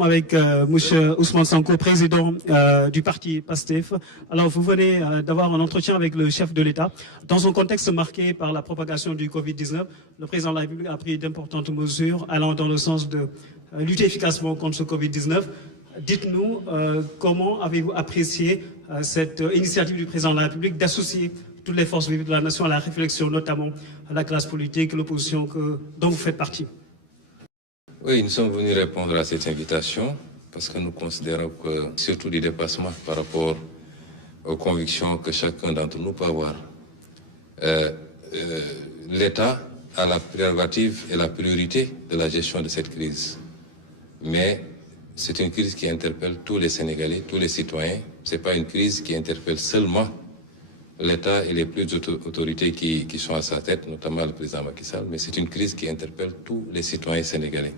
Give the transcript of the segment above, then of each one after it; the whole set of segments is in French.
Avec M. Ousmane Sonko, président du parti PASTEF. Alors, vous venez d'avoir un entretien avec le chef de l'État. Dans un contexte marqué par la propagation du Covid-19, le président de la République a pris d'importantes mesures allant dans le sens de lutter efficacement contre ce Covid-19. Dites-nous comment avez-vous apprécié cette initiative du président de la République d'associer toutes les forces vives de la nation à la réflexion, notamment à la classe politique, l'opposition dont vous faites partie? Oui, nous sommes venus répondre à cette invitation parce que nous considérons que, surtout des dépassements par rapport aux convictions que chacun d'entre nous peut avoir, l'État a la prérogative et la priorité de la gestion de cette crise. Mais c'est une crise qui interpelle tous les Sénégalais, tous les citoyens. Ce n'est pas une crise qui interpelle seulement l'État et les plus autorités qui sont à sa tête, notamment le président Macky Sall, mais c'est une crise qui interpelle tous les citoyens sénégalais.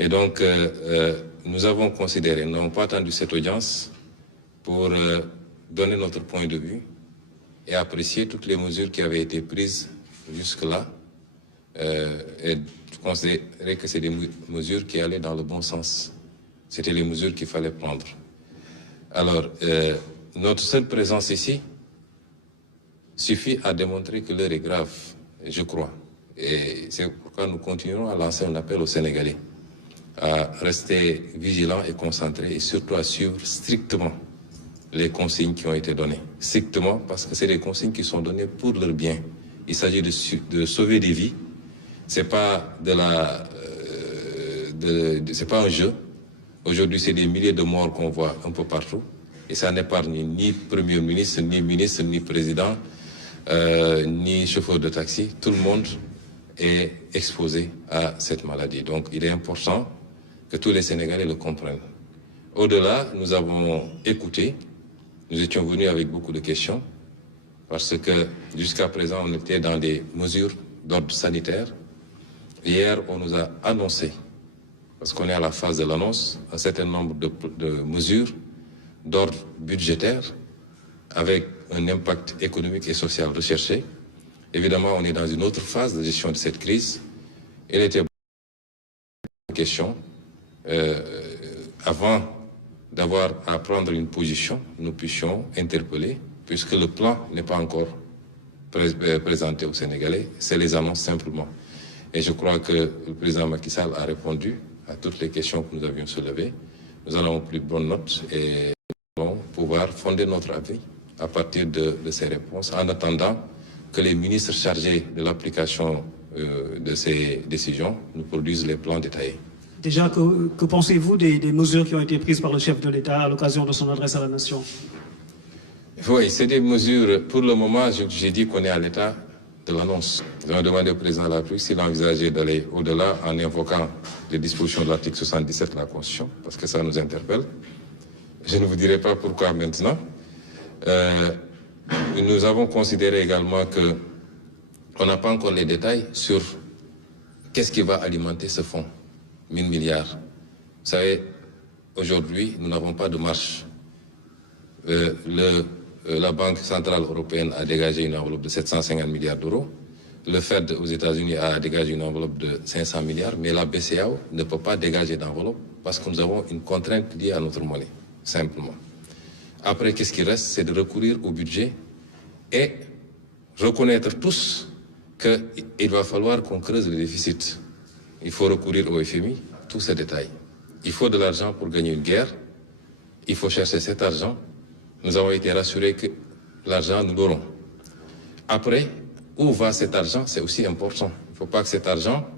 Et donc, nous avons considéré, nous n'avons pas attendu cette audience pour donner notre point de vue et apprécier toutes les mesures qui avaient été prises jusque-là et considérer que c'est des mesures qui allaient dans le bon sens. C'était les mesures qu'il fallait prendre. Alors, notre seule présence ici suffit à démontrer que l'heure est grave, je crois. Et c'est pourquoi nous continuerons à lancer un appel aux Sénégalais à rester vigilants et concentrés et surtout à suivre strictement les consignes qui ont été données. Strictement parce que c'est des consignes qui sont données pour leur bien. Il s'agit de sauver des vies. C'est pas c'est pas un jeu. Aujourd'hui, c'est des milliers de morts qu'on voit un peu partout. Et ça n'épargne ni Premier ministre, ni président, ni chauffeur de taxi. Tout le monde est exposé à cette maladie. Donc, il est important que tous les Sénégalais le comprennent. Au-delà, nous avons écouté, nous étions venus avec beaucoup de questions, parce que jusqu'à présent, on était dans des mesures d'ordre sanitaire. Hier, on nous a annoncé, parce qu'on est à la phase de l'annonce, un certain nombre de mesures d'ordre budgétaire, avec un impact économique et social recherché. Évidemment, on est dans une autre phase de gestion de cette crise. Il était question, avant d'avoir à prendre une position, nous puissions interpeller, puisque le plan n'est pas encore présenté aux Sénégalais, c'est les annonces simplement. Et je crois que le président Macky Sall a répondu à toutes les questions que nous avions soulevées. Nous en avons pris bonne note et nous allons pouvoir fonder notre avis à partir de ces réponses, en attendant que les ministres chargés de l'application de ces décisions nous produisent les plans détaillés. Déjà, que pensez-vous des mesures qui ont été prises par le chef de l'État à l'occasion de son adresse à la nation? Oui, c'est des mesures, pour le moment, j'ai dit qu'on est à l'état de l'annonce. Nous avons demandé au président de la République s'il envisageait d'aller au-delà en invoquant les dispositions de l'article 77 de la Constitution, parce que ça nous interpelle. Je ne vous dirai pas pourquoi maintenant. Nous avons considéré également qu'on n'a pas encore les détails sur qu'est-ce qui va alimenter ce fonds, 1000 milliards. Vous savez, aujourd'hui, nous n'avons pas de marche. La Banque centrale européenne a dégagé une enveloppe de 750 milliards d'euros. Le Fed aux États-Unis a dégagé une enveloppe de 500 milliards, mais la BCEAO ne peut pas dégager d'enveloppe parce que nous avons une contrainte liée à notre monnaie, simplement. Après, qu'est-ce qui reste? C'est de recourir au budget et reconnaître tous qu'il va falloir qu'on creuse le déficit. Il faut recourir au FMI, tous ces détails. Il faut de l'argent pour gagner une guerre. Il faut chercher cet argent. Nous avons été rassurés que l'argent, nous l'aurons. Après, où va cet argent? C'est aussi important. Il ne faut pas que cet argent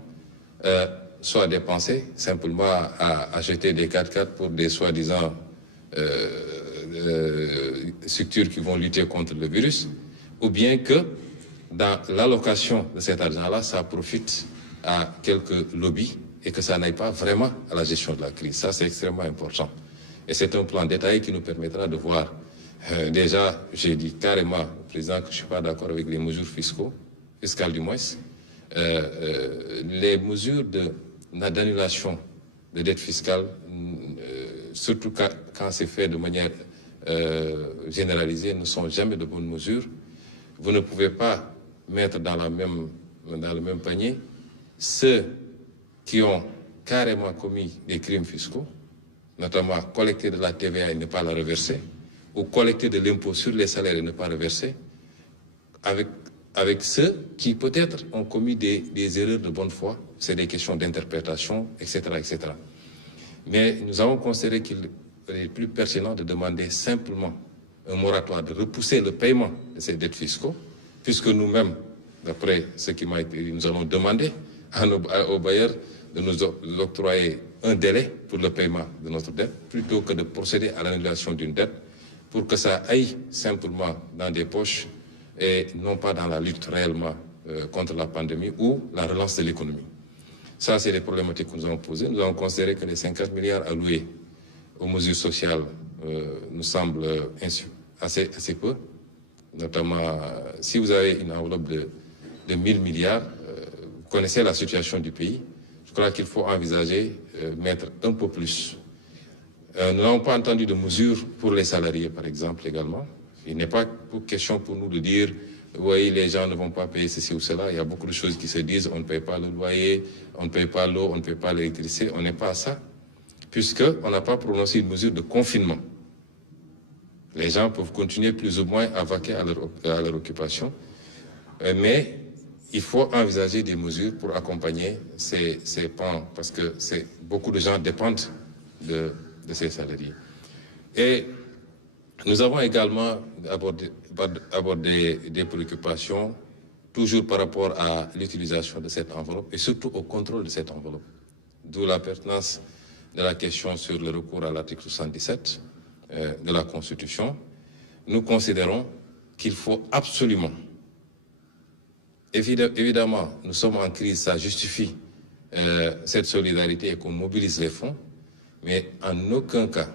soit dépensé simplement à acheter des 4x4 pour des soi-disant structures qui vont lutter contre le virus, ou bien que dans l'allocation de cet argent-là, ça profite à quelques lobbies et que ça n'aille pas vraiment à la gestion de la crise. Ça, c'est extrêmement important. Et c'est un plan détaillé qui nous permettra de voir. Déjà, j'ai dit carrément au président que je ne suis pas d'accord avec les mesures fiscales du moins. Les mesures d'annulation de dette fiscale, surtout quand c'est fait de manière généralisée, ne sont jamais de bonnes mesures. Vous ne pouvez pas mettre dans le même panier ceux qui ont carrément commis des crimes fiscaux notamment collecter de la TVA et ne pas la reverser, ou collecter de l'impôt sur les salaires et ne pas reverser, avec ceux qui peut-être ont commis des erreurs de bonne foi, c'est des questions d'interprétation, etc., etc. Mais nous avons considéré qu'il est plus pertinent de demander simplement un moratoire, de repousser le paiement de ces dettes fiscaux, puisque nous-mêmes, d'après ce qui m'a été dit, nous allons demander aux bailleurs de nous octroyer un délai pour le paiement de notre dette, plutôt que de procéder à l'annulation d'une dette, pour que ça aille simplement dans des poches et non pas dans la lutte réellement contre la pandémie ou la relance de l'économie. Ça, c'est les problématiques que nous avons posées. Nous avons considéré que les 50 milliards alloués aux mesures sociales nous semblent assez peu. Notamment, si vous avez une enveloppe de 1000 milliards, vous connaissez la situation du pays. Je crois qu'il faut envisager mettre un peu plus. Nous n'avons pas entendu de mesures pour les salariés, par exemple, également. Il n'est pas question pour nous de dire oui, les gens ne vont pas payer ceci ou cela. Il y a beaucoup de choses qui se disent, on ne paye pas le loyer, on ne paye pas l'eau, on ne paye pas l'électricité. On n'est pas à ça, puisqu'on n'a pas prononcé une mesure de confinement. Les gens peuvent continuer plus ou moins à vaquer à leur occupation, mais il faut envisager des mesures pour accompagner ces pans, parce que beaucoup de gens dépendent de ces salariés. Et nous avons également abordé des préoccupations, toujours par rapport à l'utilisation de cette enveloppe et surtout au contrôle de cette enveloppe. D'où la pertinence de la question sur le recours à l'article 77 de la Constitution. Nous considérons qu'il faut absolument, évidemment, nous sommes en crise, ça justifie cette solidarité et qu'on mobilise les fonds, mais en aucun cas,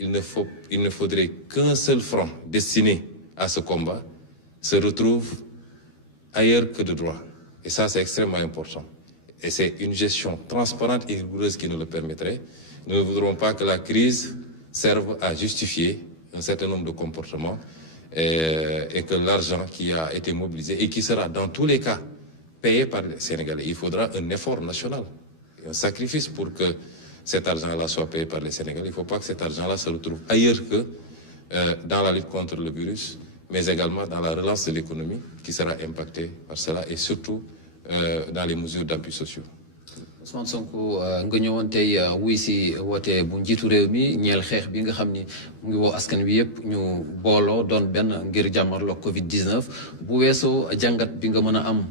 il ne faudrait qu'un seul franc destiné à ce combat se retrouve ailleurs que de droit. Et ça, c'est extrêmement important. Et c'est une gestion transparente et rigoureuse qui nous le permettrait. Nous ne voudrons pas que la crise serve à justifier un certain nombre de comportements et que l'argent qui a été mobilisé et qui sera dans tous les cas payé par les Sénégalais. Il faudra un effort national, un sacrifice pour que cet argent-là soit payé par les Sénégalais. Il ne faut pas que cet argent-là se retrouve ailleurs que dans la lutte contre le virus, mais également dans la relance de l'économie qui sera impactée par cela et surtout dans les mesures d'appui sociaux. Ousmane Sonko nga ñëwoon tey wuy si woote bu njiitu réew mi ñeel xeex bi nga xam ni mu ngi woo askan wi yëpp ñu booloo doon benn ngir jàmmarloo Covid-19 bu weesoo jàngat bi nga mën a am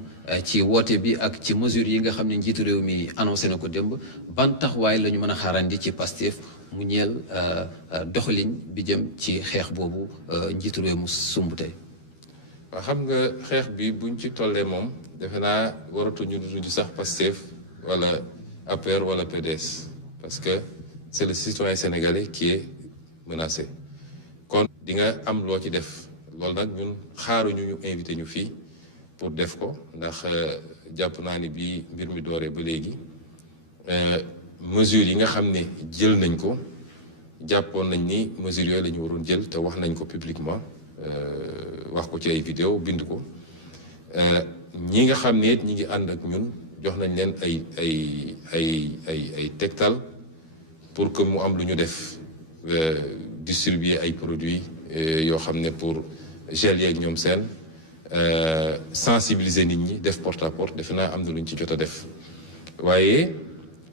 ci woote bi ak ci mesures yi nga xam ne njiitu réew mi annoncé na ko démb ban taxawaay la ñu mën a xaarandi ci Pastef mu ñeel doxalin bi jëm ci xeex boobu njiitu réew mu sumb tey. waaw xam nga xeex bi buñ ci tollee moom defe naa waratuñu du sax Pastef wala APR wala PDS parce que c'est le citoyen sénégalais qui est menacé kon di nga am loo ci def loolu nag ñun xaaruñu ñu invité ñu fii pour def ko ndax jàpp naa ni bii mbir mi dooree ba léegi mesures yi nga xam ne jël nañ ko jàppoon nañ ni mesures yooyu la ñu waroon jël te wax nañ ko publiquement wax ko ci ay vidéo bind ko ñi nga xam ne ñi ngi ànd ak ñun jox nañ leen ay tegtal pour que mu am lu ñu def distribuer ay produits yoo xam ne pour gel yeeg ñoom seen sensibiliser nit ñi def porte à porte defe naa am na lu ñu ci jot a def waaye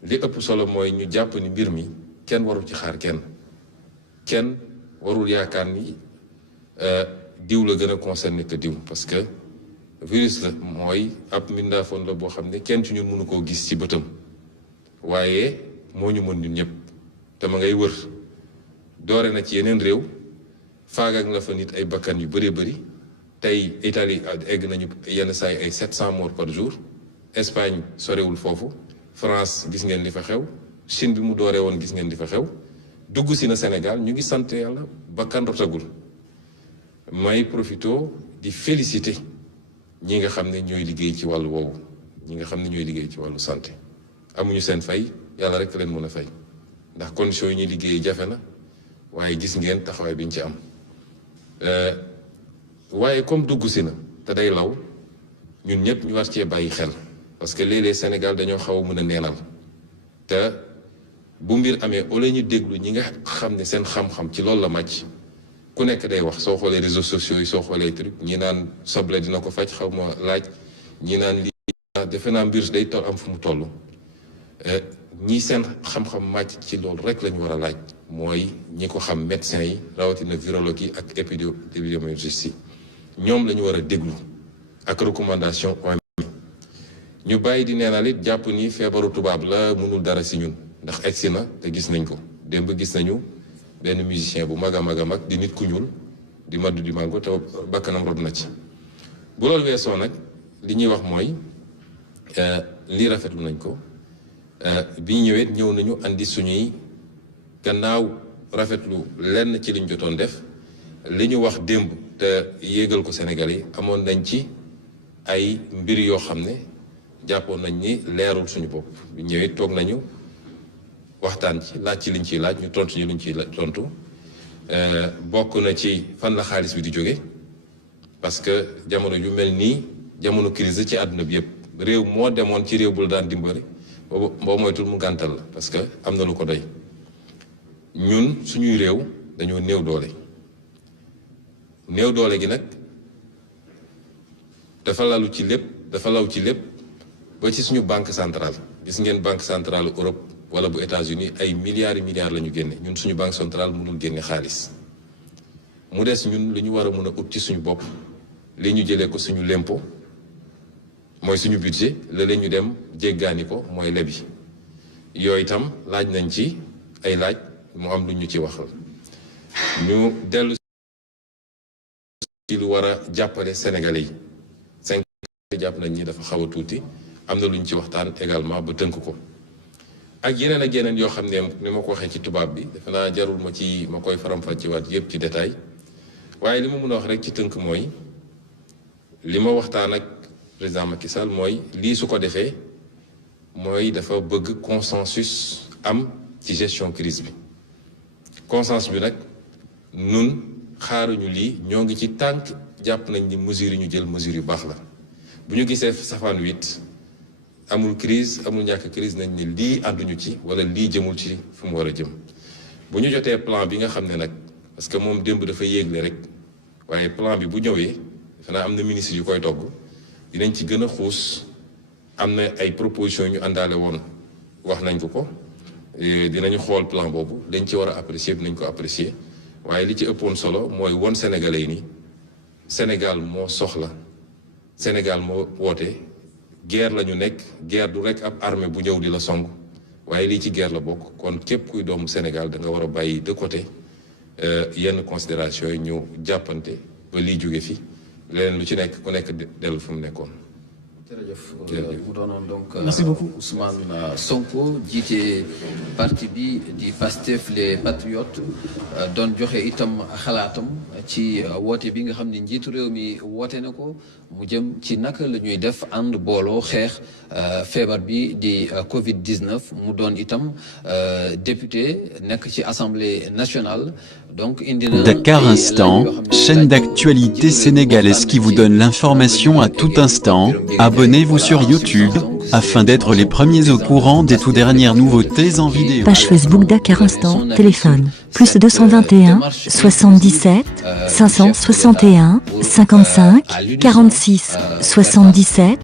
li ëpp solo mooy ñu jàpp ni mbir mi kenn warul ci xaar kenn warul yaakaar ni diw la gën a concerné que diw parce que virus la mooy ab mbindaafoon la boo xam ne kenn ci ñun mënu koo gis ci bëtam waaye moo ñu mën ñun ñëpp te ma ngay wër doore na ci yeneen réew faagak na fa nit ay bakkan yu bëree bëri tey Italie egg nañu yenn saa yi ay 700 morts par jour Espagne sorewul foofu France gis ngeen li fa xew Chine bi mu dooree woon gis ngeen li fa xew dugg si na Sénégal ñu ngi sant yàlla bakkan rotagul may profito di féliciter ñi nga xam ne ñooy liggéey ci wàllu woowu ñi nga xam ne ñooy liggéey ci wàllu santé amuñu seen fay yàlla rek leen mën a fay ndax conditions yi ñuy liggéey jafe na waaye gis ngeen taxawaay bi ñu ci am waaye comme dugg si na te day law ñun ñëpp ñu war cee bàyyi xel parce que léeg-léeg Sénégal dañoo xaw a mën a neenal te bu mbir amee au lieu ñu déglu ñi nga xam ne seen xam-xam ci loolu la màcc ku nekk day wax soo xoolee réseaux sociaux yi soo xoolee truc ñi naan soble dina ko faj xaw ma laaj ñi naan lii defe naa mbir day toll am fu mu toll ñi seen xam-xam màcc ci loolu rek la ñu war a laaj mooy ñi ko xam médecins yi rawatina virologue yi ak épidémiologistes yi ñoom la ñu war a déglu ak recommandation OMS ñu bàyyi di neenal it jàpp ni feebaru tubaab la mënul dara si ñun ndax egsi na te gis nañ ko démb gis nañu benn musicien bu mag a mag a mag di nit ku ñuul di maddu di mango te bakkanam rod na ci bu loolu weesoo nag li ñuy wax mooy lii rafetlu nañ ko bi ñu ñëwee ñëw nañu andi suñuy gannaaw rafetlu lenn ci liñ jotoon def li ñu wax démb te yéegal ko Sénégal yi amoon nañ ci ay mbir yoo xam ne jàppoon nañ ni leerul suñu bopp bi ñëwee toog nañu waxtaan ci laaj ci liñ ciy laaj ñu tontu ñu liñ ciy tontu bokk na ci fan la xaalis bi di jóge parce que jamono yu mel nii jamono crise ci àdduna bi yëpp réew moo demoon ci réew bu la daan dimbali boo moytul mu gàntal la parce que am na lu ko doy ñun suñuy réew dañoo néew doole gi nag dafa lalu ci lépp dafa law ci lépp ba ci suñu banque centrale gis ngeen banque centrale Europe wala bu États-Unis ay milliards et milliards la ñu génne ñun suñu banque centrale mënul génne xaalis mu des ñun li ñu war a mën a ut ci suñu bopp li ñu jëlee ko suñu lempo mooy suñu budget la ñu dem jéggaani ko mooy lebi yooyu itam laaj nañ ci ay laaj mu am lu ñu ci waxal ñu dellu ci lu war a jàppale Sénégalais yi 5 jàpp nañ ñi dafa xaw a tuuti am na lu ñu ci waxtaan également ba tënk ko ak yeneen yoo xam ne ni ma ko waxee ci tubaab bi defe naa jarul ma koy faram-fàccewaat yëpp ci détail waaye li ma mën a wax rek ci tënk mooy li ma waxtaan ak président Macky Sall mooy lii su ko defee mooy dafa bëgg consensus am ci gestion crise bi consensus bi nag nun xaaruñu lii ñoo ngi ci tànk jàpp nañ ni mesures yi ñu jël mesures yu baax la bu ñu gisee safaan 8 amul crise amul ñàkk crise nañ ni lii ànduñu ci wala lii jëmul ci fu mu war a jëm bu ñu jotee plan bi nga xam ne nag parce que moom démb dafa yéegle rek waaye plan bi bu ñëwee xanaa am na ministre yu koy togg dinañ ci gën a xuus am na ay propositions ñu àndaale woon wax nañ ko dinañu xool plan boobu dañ ci war a apprécier dinañ ko apprécier waaye li ci ëppoon solo mooy won Sénégalais yi ni Sénégal moo soxla Sénégal moo woote guerre la ñu nekk guerre du rek ab armée bu ñëw di la song waaye lii ci guerre la bokk kon képp kuy doomu Sénégal da nga war a bàyyi de côté yenn considération yi ñu jàppante ba lii jóge fi leneen lu ci nekk ku nekk dellu fu mu nekkoon. jërëjëf mu doonoon donc merci beaucoup Ousmane Sonko jiite parti bi di Pastef les Patriotes doon joxe itam xalaatam ci woote bi nga xam ne njiitu réew mi woote na ko mu jëm ci naka la ñuy def ànd booloo xeex feebar bi di Covid 19 mu doon itam député nekk ci Assemblée nationale. Donc, Dakar Instant, chaîne d'actualité sénégalaise qui vous donne l'information à tout instant. Abonnez-vous sur YouTube, afin d'être les premiers au courant des tout dernières nouveautés en vidéo. Page Facebook Dakar Instant, téléphone, plus 221, 77, 561, 55, 46, 77.